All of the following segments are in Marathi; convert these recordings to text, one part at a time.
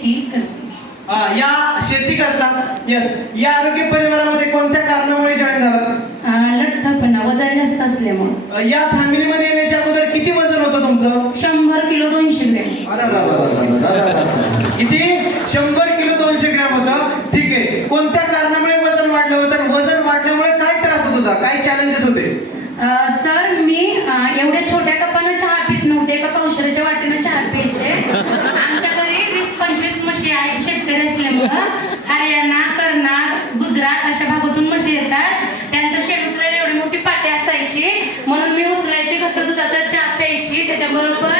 शेती करते. या शेती करतात. यस. या आरोग्य परिवारामध्ये कोणत्या कारणामुळे जॉईन झालात? लठ्ठपणा, वजन जास्त असल्यामुळे. या फॅमिलीमध्ये येण्याच्या अगोदर किती वजन होतं तुमचं? 100 किलो 200 ग्रॅम. किती? 100 किलो 200 ग्रॅम होतं. ठीक आहे. कोणत्या कारणामुळे वजन वाढलं होतं? वजन वाढल्यामुळे काय त्रास होत होता? काय चॅलेंजेस होते? सर मी एवढ्या छोट्या कपानं चहा पित नव्हते. एका पावशेराच्या वाटीनं चहा प्यायचे. आमच्या घरी 20-25 म्हशी आहेत. शेतकरी असल्यामुळं हरियाणा, कर्नाल, गुजरात अशा भागातून म्हशी येतात. त्यांचं शेण उचलायला एवढी मोठी पाटी असायची, म्हणून मी उचलायची, घट्ट दुधाचा चहा प्यायची. त्याच्याबरोबर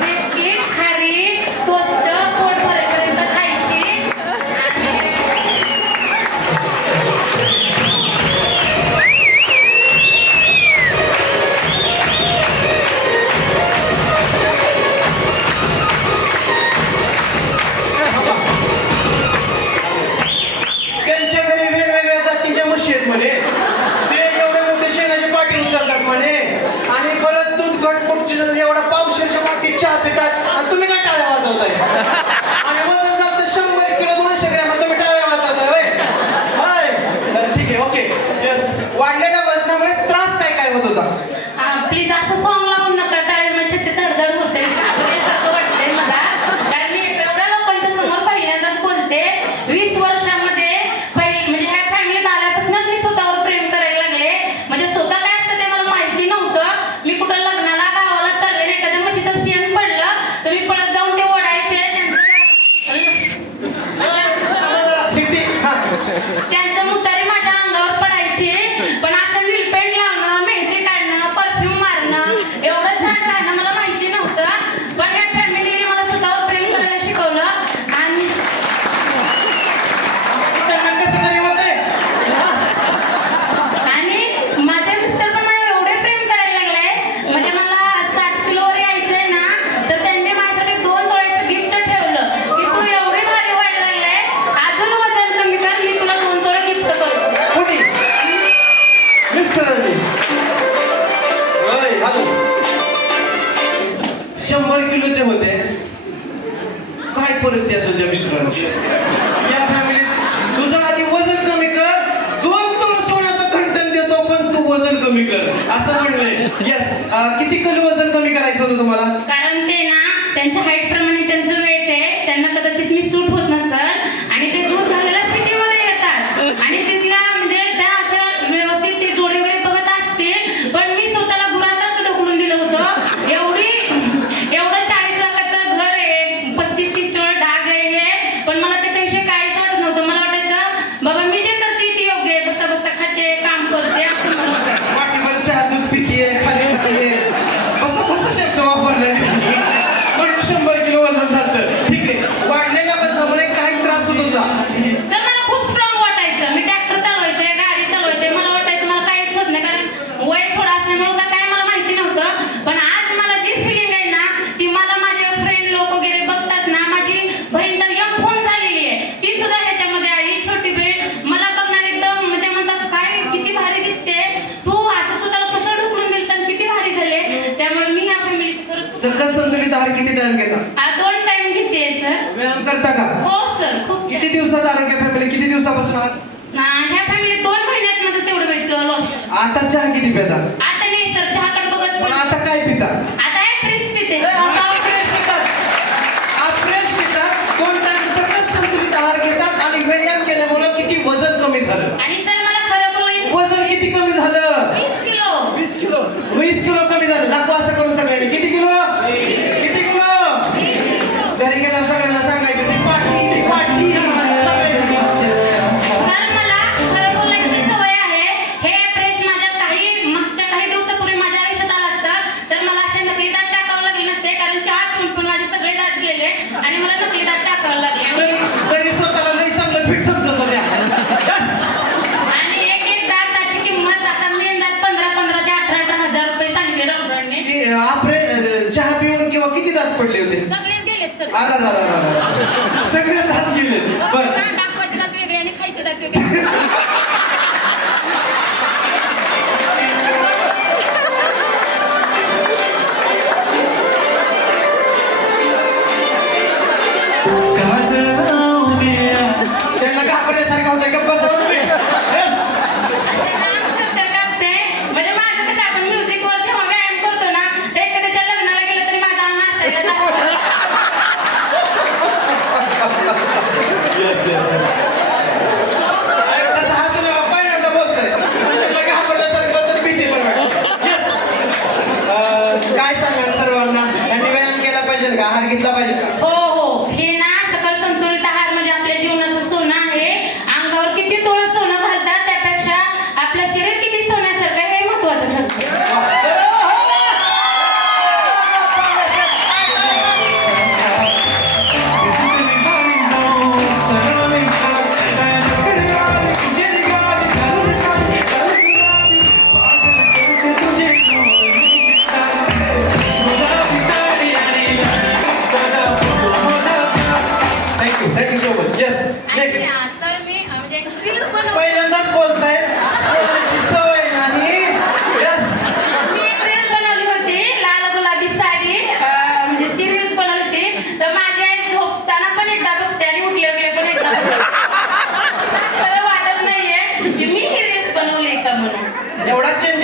बिस्किट, खारी, टोस्ट पोट भरेपर्यंत खायची. त्यांच्या घरी वेगवेगळ्या जातीच्या म्हशी आहेत म्हणे. ते एवढे मोठे शेणाची पाठी उचलतात म्हणे आणि परत दूध घटमुटची एवढा पावशेरच्या वाटी चहा पितात आणि तुम्ही काय टाळ्या वाजवताय? आणि वजन चालतं 100 किलो 200 ग्रॅम आणि तुम्ही टाळ्या वाजवताय होय? होय. बरं, ठीक आहे. ओके. येस. वाढलेल्या वजनामुळे त्रास काय काय होत होता? प्लीज असं सॉंग लावून नका. टाळी म्हणजे ते धडधड होते सारखं वाटतंय मला. कारण मी एवढ्या लोकांच्या समोर पहिल्यांदाच बोलते. 20 वर्षामध्ये म्हणजे ह्या फॅमिलीत आल्यापासूनच मी स्वतःवर प्रेम करायला लागले. म्हणजे स्वतः काय असतं ते मला माहिती नव्हतं. मी कुठं लग्नाला गावाला चालले नाही, एखाद्या म्हशीचं शेण पडलं तर मी पळत जाऊन ते ओढायचे. त्यांचं मुतारी माझ्या अंगावर पडायची. पण असं नीलपेंट लावणं, मेहंदी काढणं, परफ्यूम मारणं, एवढं छान राहणं मला माहिती नव्हतं. पण या फॅमिलीने मला स्वतःवर प्रेम करायला शिकवलं. आणि कसं तरी होतंय? आणि माझे मिस्टर पण मला एवढे प्रेम करायला लागले. म्हणजे मला 60 किलोवर यायचंय ना, तर त्यांनी माझ्यासाठी 2 तोळ्याचं गिफ्ट ठेवलं की तू एवढी भारी व्हायला लागले, अजून वजन कमी कर, मी तुला 2 तोळे गिफ्ट करतो. कोणी? मिस्टरांनी? होय. हॅलो. 100 किलोचे होते. काय परिस्थिती असेल त्या मिस्टरांची? या फॅमिलीत तुझं आधी वजन कमी कर, 2 तोळे सोन्याचं घंटन देतो, पण तू वजन कमी कर असं म्हणलंय. येस. किती किलो वजन कमी करायचं होतं तुम्हाला? कारण ते ना त्यांच्या हाईट प्रमाणे त्यांचं वेट आहे. त्यांना कदाचित मी सूट होत नसेल आणि ते दूध घालायला सिटीमध्ये येतात आणि तिथल्या म्हणजे त्या असं व्यवस्थित ते जोडे वगैरे बघत असतील. पण मी स्वतःला गुरातच ढकलून दिलं होतं. एवढं 40 लाखाचं घर आहे, 35-30 चोळ डाग आहे हे, पण मला त्याच्याविषयी काहीच वाटत नव्हतं. मला वाटायचं बाबा मी जे करते ते योग्य आहे, बसा बसा खाते, काम करते असं मला वाटायचं. वाटीभर चहा दूध पितीये, खाली खाते, बसा शब्द वापरले म्हणून 100 किलो वजन झालं. ठीक आहे. वाढलेल्या वजनामुळे काही त्रास होत होता? सर मला खूप स्ट्रॉंग वाटायचं. मी ट्रॅक्टर चालवायचे, गाडी चालवायचे, मला वाटायचं मला काहीच होत नाही, कारण वय थोडं असल्यामुळं का काय मला माहिती नव्हतं. पण आज मला जी फिलिंग आहे ना, ती मला माझे फ्रेंड लोक वगैरे बघतात ना. माझी बहीण तर यंग फोन झालेली आहे, ती सुद्धा ह्याच्यामध्ये आली. छोटी बहीण मला बघणार एकदम म्हणजे म्हणतात काय किती भारी दिसते तू, असं स्वतःला कसं ढकलून दिलं तर किती भारी झाले. त्यामुळे मी ह्या फॅमिलीची खरंच सकस संतुलित आहार किती टाइम घेता? 2 टाइम घेते सर. व्यायाम करता का? हो सर. खूप किती दिवसात आरोग्य फॅमिली किती दिवसापासून आहात? ह्या फॅमिलीत 2 महिन्यात माझं तेवढं भेटलं लॉस. आता चहा किती पिता? आता नाही सर, चहाकडे बघत पण पण आता काय पिता? आता ऍप्रेस पिते. फ्रेश पितात. 2 टाइम सकस संतुलित आहार घेतात आणि व्यायाम केल्यामुळे किती वजन कमी झालं? आणि सर मला खरं बोलायचं, वजन किती कमी झालं? 20 किलो. 20 किलो. 20 किलो कमी झालं. दाखवा असं करून सगळ्यांनी. किती किलो? किती किलो? घरी गेल्यावर सगळ्यांना सांगायचं ती पाठी सगळ्यांनी. सर मला खरं बोलायची सवय आहे. हे ऍप्रेस मागच्या काही दिवसापूर्वी माझ्या आयुष्यात आलं असतं तर मला असे नकली दात टाकावं लागले नसते. कारण चहा पिऊन पण माझे सगळे दात गेले आणि मला नकली दात टाकावं लागले. तरी स्वतःला लई चांगलं फिट समजत होत्या. आणि एक दाताची किंमत आता मेन दात 15,000 ते 18,000 रुपये सांगितले डॉक्टरांनी. चहा पिऊन किंवा किती दात पडले होते? सगळेच गेलेत सर. सगळेच दात गेले. बरं. दाखवायचे दात वेगळे आणि खायचे दात वेगळे. काजळ येस येस तसं हसू नका पहिल्यांदा बोलतोय म्हटलं घाबरल्यासारखं तर भीती पण वाटते येस काय सांगाल सर्वांना यांनी व्यायाम केला पाहिजे का आहार घेतला पाहिजे का हो हो हे ना सकल संतुलित आहार म्हणजे आपल्या जीवनाचं सोनं आहे. अंगावर किती तोळ सोनं घालतात त्यापेक्षा आपलं शरीर किती सोन्यासारखं आहे हे महत्वाचं ठरतं. थँक्यू सो मच येस आणि सर मी म्हणजे रील्स बनवते. पहिल्यांदाच बोलताय बोलण्याची सवय नाही येस मी एक रील्स बनवली होती लाल गुलाबी साडी म्हणजे ती रील्स बनवली होती तर माझी आई झोपताना पण एकदा बघते आणि उठले उठले पण एकदा बघते. मला वाटत नाहीये की मी ही रील्स बनवली का म्हणून. एवढा चेंज